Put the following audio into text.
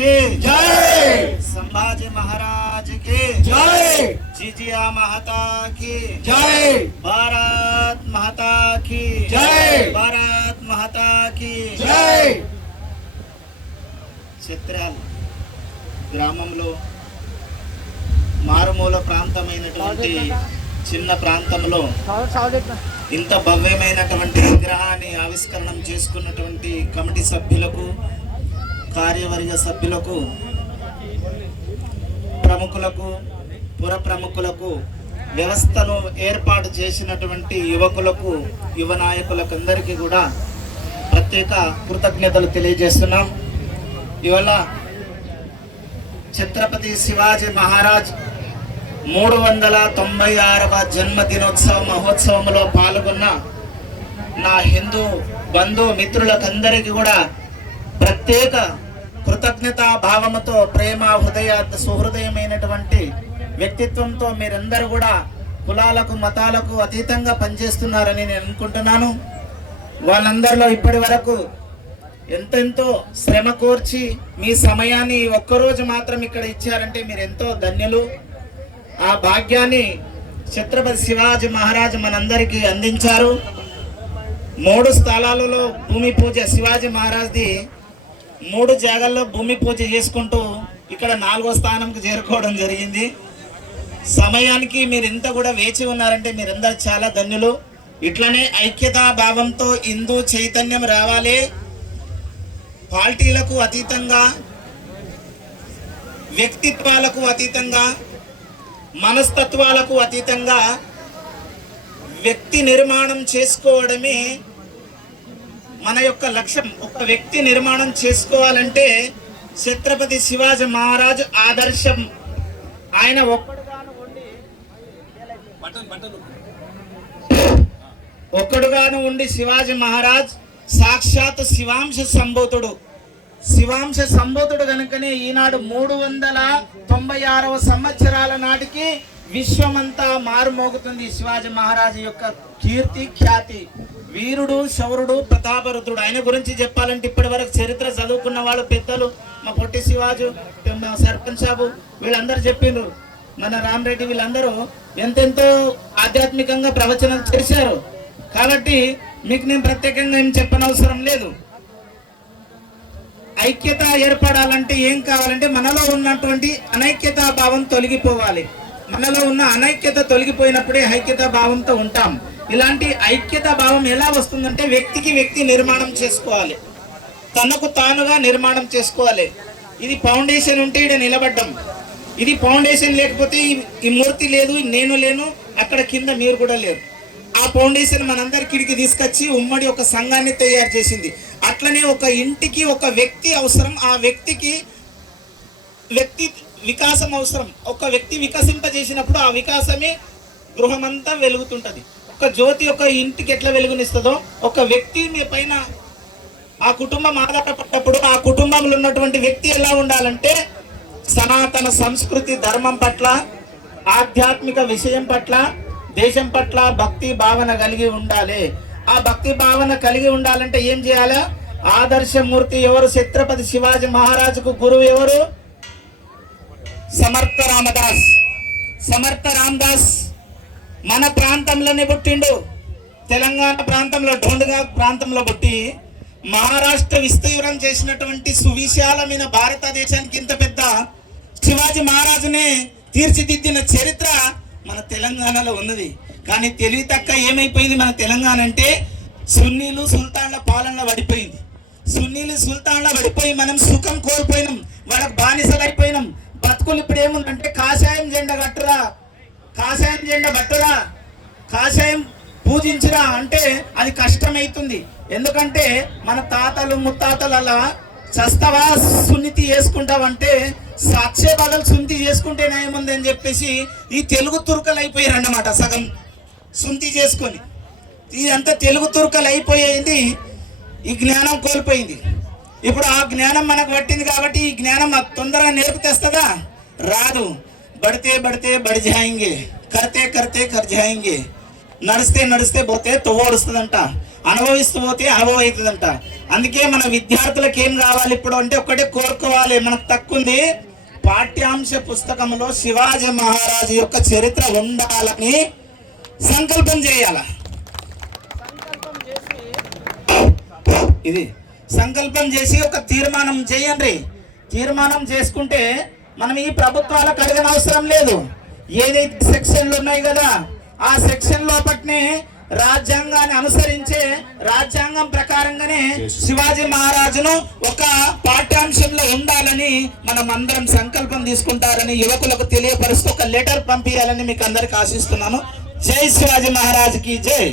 की जय, संभाजी महाराज की जय, जिजिया माता की जय, भारत माता की जय, भारत माता की जय. చిత్రాల గ్రామంలో మారుమూల ప్రాంతమైనటువంటి చిన్న ప్రాంతంలో ఇంత భవ్యమైనటువంటి విగ్రహాన్ని ఆవిష్కరణం చేసుకున్నటువంటి కమిటీ సభ్యులకు, కార్యవర్గ సభ్యులకు, ప్రముఖులకు, పుర ప్రముఖులకు, వ్యవస్థను ఏర్పాటు చేసినటువంటి యువకులకు, యువ నాయకులకు అందరికీ కూడా ప్రత్యేక కృతజ్ఞతలు తెలియజేస్తున్నాం. ఇవాళ ఛత్రపతి శివాజీ మహారాజ్ 396వ జన్మదినోత్సవ మహోత్సవంలో పాల్గొన్న నా హిందూ బంధు మిత్రులకందరికీ కూడా ప్రత్యేక కృతజ్ఞతా భావముతో, ప్రేమ సుహృదయమైనటువంటి వ్యక్తిత్వంతో మీరందరూ కూడా కులాలకు మతాలకు అతీతంగా పనిచేస్తున్నారని నేను అనుకుంటున్నాను. వాళ్ళందరిలో ఇప్పటి వరకు ఎంతెంతో శ్రమ కోర్చి మీ సమయాన్ని ఒక్కరోజు మాత్రం ఇక్కడ ఇచ్చారంటే మీరు ఎంతో ధన్యులు. ఆ భాగ్యాన్ని ఛత్రపతి శివాజీ మహారాజ్ మనందరికీ అందించారు. 3 స్థలాలలో భూమి పూజ, శివాజీ మహారాజ్ది 3 జాగాల్లో భూమి పూజ చేసుకుంటూ ఇక్కడ 4వ స్థానంకు చేరుకోవడం జరిగింది. సమయానికి మీరు ఇంత కూడా వేచి ఉన్నారంటే మీరందరూ చాలా ధన్యులు. ఇట్లనే ఐక్యతా భావంతో హిందూ చైతన్యం రావాలి. పార్టీలకు అతీతంగా, వ్యక్తిత్వాలకు అతీతంగా, మనస్తత్వాలకు అతీతంగా వ్యక్తి నిర్మాణం చేసుకోవడమే మన యొక్క లక్ష్యం. ఒక వ్యక్తి నిర్మాణం చేసుకోవాలంటే ఛత్రపతి శివాజీ మహారాజ్ ఆదర్శం. ఆయన ఒక్కడుగాను ఉండి శివాజీ మహారాజ్ సాక్షాత్ శివాంశ సంభూతుడు కనుకనే ఈనాడు 396వ సంవత్సరాల నాటికి విశ్వమంతా మారుమోగుతుంది శివాజీ మహారాజు యొక్క కీర్తి, ఖ్యాతి. వీరుడు, శౌరుడు, ప్రతాపరుద్రుడు. ఆయన గురించి చెప్పాలంటే ఇప్పటి వరకు చరిత్ర చదువుకున్న వాళ్ళు పెద్దలు, మా పొట్టి శివాజు, మా సర్పంచ్ సాబు వీళ్ళందరూ చెప్పిండ్రు. మన రామరెడ్డి వీళ్ళందరూ ఎంతెంతో ఆధ్యాత్మికంగా ప్రవచనం చేశారు. కాబట్టి మీకు నేను ప్రత్యేకంగా ఏం చెప్పనవసరం లేదు. ఐక్యత ఏర్పడాలంటే ఏం కావాలంటే మనలో ఉన్నటువంటి అనైక్యతా భావం తొలగిపోవాలి. మనలో ఉన్న అనైక్యత తొలగిపోయినప్పుడే ఐక్యతా భావంతో ఉంటాం. ఇలాంటి ఐక్యతా భావం ఎలా వస్తుందంటే వ్యక్తికి వ్యక్తి నిర్మాణం చేసుకోవాలి, తనకు తానుగా నిర్మాణం చేసుకోవాలి. ఇది ఫౌండేషన్ ఉంటే ఇక్కడ నిలబడ్డం. ఇది ఫౌండేషన్ లేకపోతే ఈ మూర్తి లేదు, నేను లేను, అక్కడ కింద మీరు కూడా లేరు. ఆ ఫౌండేషన్ మనందరికి తీసుకొచ్చి ఉమ్మడి ఒక సంఘాన్ని తయారు చేసింది. అట్లనే ఒక ఇంటికి ఒక వ్యక్తి అవసరం. ఆ వ్యక్తికి వ్యక్తి వికాసం అవసరం. ఒక వ్యక్తి వికసింపజేసినప్పుడు ఆ వికాసమే గృహమంతా వెలుగుతుంటది. ఒక జ్యోతి ఒక ఇంటికి ఎట్లా వెలుగునిస్తుందో ఒక వ్యక్తి మీ పైన ఆ కుటుంబం ఆధారపడ్డప్పుడు ఆ కుటుంబంలో ఉన్నటువంటి వ్యక్తి ఎలా ఉండాలంటే సనాతన సంస్కృతి, ధర్మం పట్ల, ఆధ్యాత్మిక విషయం పట్ల, దేశం పట్ల భక్తి భావన కలిగి ఉండాలి. ఆ భక్తి భావన కలిగి ఉండాలంటే ఏం చేయాలి? ఆదర్శమూర్తి ఎవరు? ఛత్రపతి శివాజీ మహారాజుకు గురువు ఎవరు? సమర్థ రామదాస్. సమర్థ రామదాస్ మన ప్రాంతంలోనే పుట్టిండు. తెలంగాణ ప్రాంతంలో, డోండుగా ప్రాంతంలో పుట్టి మహారాష్ట్ర విస్తీర్ణం చేసినటువంటి సువిశాలమైన భారతదేశానికి ఇంత పెద్ద శివాజీ మహారాజునే తీర్చిదిద్దిన చరిత్ర మన తెలంగాణలో ఉన్నది. కానీ తెలివి తక్కువ ఏమైపోయింది మన తెలంగాణ అంటే సున్నీలు సుల్తాన్ల పాలనలో పడిపోయింది. సున్నీలు సుల్తాన్ల పడిపోయి మనం సుఖం కోల్పోయినాం, వాళ్ళకు బానిసలు అయిపోయినాం. బతుకులు ఇప్పుడు ఏముందంటే కాషాయం జెండా కట్టురా, కాషాయం జెండా పట్టురా, కాషాయం పూజించురా అంటే అది కష్టమవుతుంది. ఎందుకంటే మన తాతలు ముత్తాతలు అలా చస్తవా సున్నితి చేసుకుంటావంటే సచ్చే బదులు సున్నితి చేసుకుంటేనే ఏముంది అని చెప్పేసి ఈ తెలుగు తుర్కలు అయిపోయారు అన్నమాట. సగం సున్నితి చేసుకొని ఇదంతా తెలుగు తుర్కలు అయిపోయింది. ఈ జ్ఞానం కోల్పోయింది. ఇప్పుడు ఆ జ్ఞానం మనకు పట్టింది కాబట్టి ఈ జ్ఞానం తొందరగా నేర్పుతేస్తుందా? రాదు. బడితే బడితే బడి జాయింగే, కర్తే కర్తే కర్ జాయింగే, నడిస్తే నడిస్తే పోతే తొవ్వడుస్తుందంట. అనుభవిస్తూ పోతే అనుభవం అవుతుందంట. అందుకే మన విద్యార్థులకు ఏం కావాలి ఇప్పుడు అంటే ఒకటే కోరుకోవాలి, మనకు తక్కుంది పాఠ్యాంశ పుస్తకంలో శివాజీ మహారాజు యొక్క చరిత్ర ఉండాలని సంకల్పం చేయాల. ఇది సంకల్పం చేసి ఒక తీర్మానం చేయండి. తీర్మానం చేసుకుంటే మనం ఈ ప్రభుత్వాలకు అడగనవసరం లేదు. ఏదైతే సెక్షన్లు ఉన్నాయి కదా ఆ సెక్షన్ లోపట్నే రాజ్యాంగాన్ని అనుసరించే రాజ్యాంగం ప్రకారంగానే శివాజీ మహారాజును ఒక పాఠ్యాంశంలో ఉండాలని మనం అందరం సంకల్పం తీసుకుంటారని యువకులకు తెలియపరుస్తూ ఒక లెటర్ పంపించాలని మీకు అందరికి ఆశిస్తున్నాను. జై శివాజీ మహారాజుకి జై.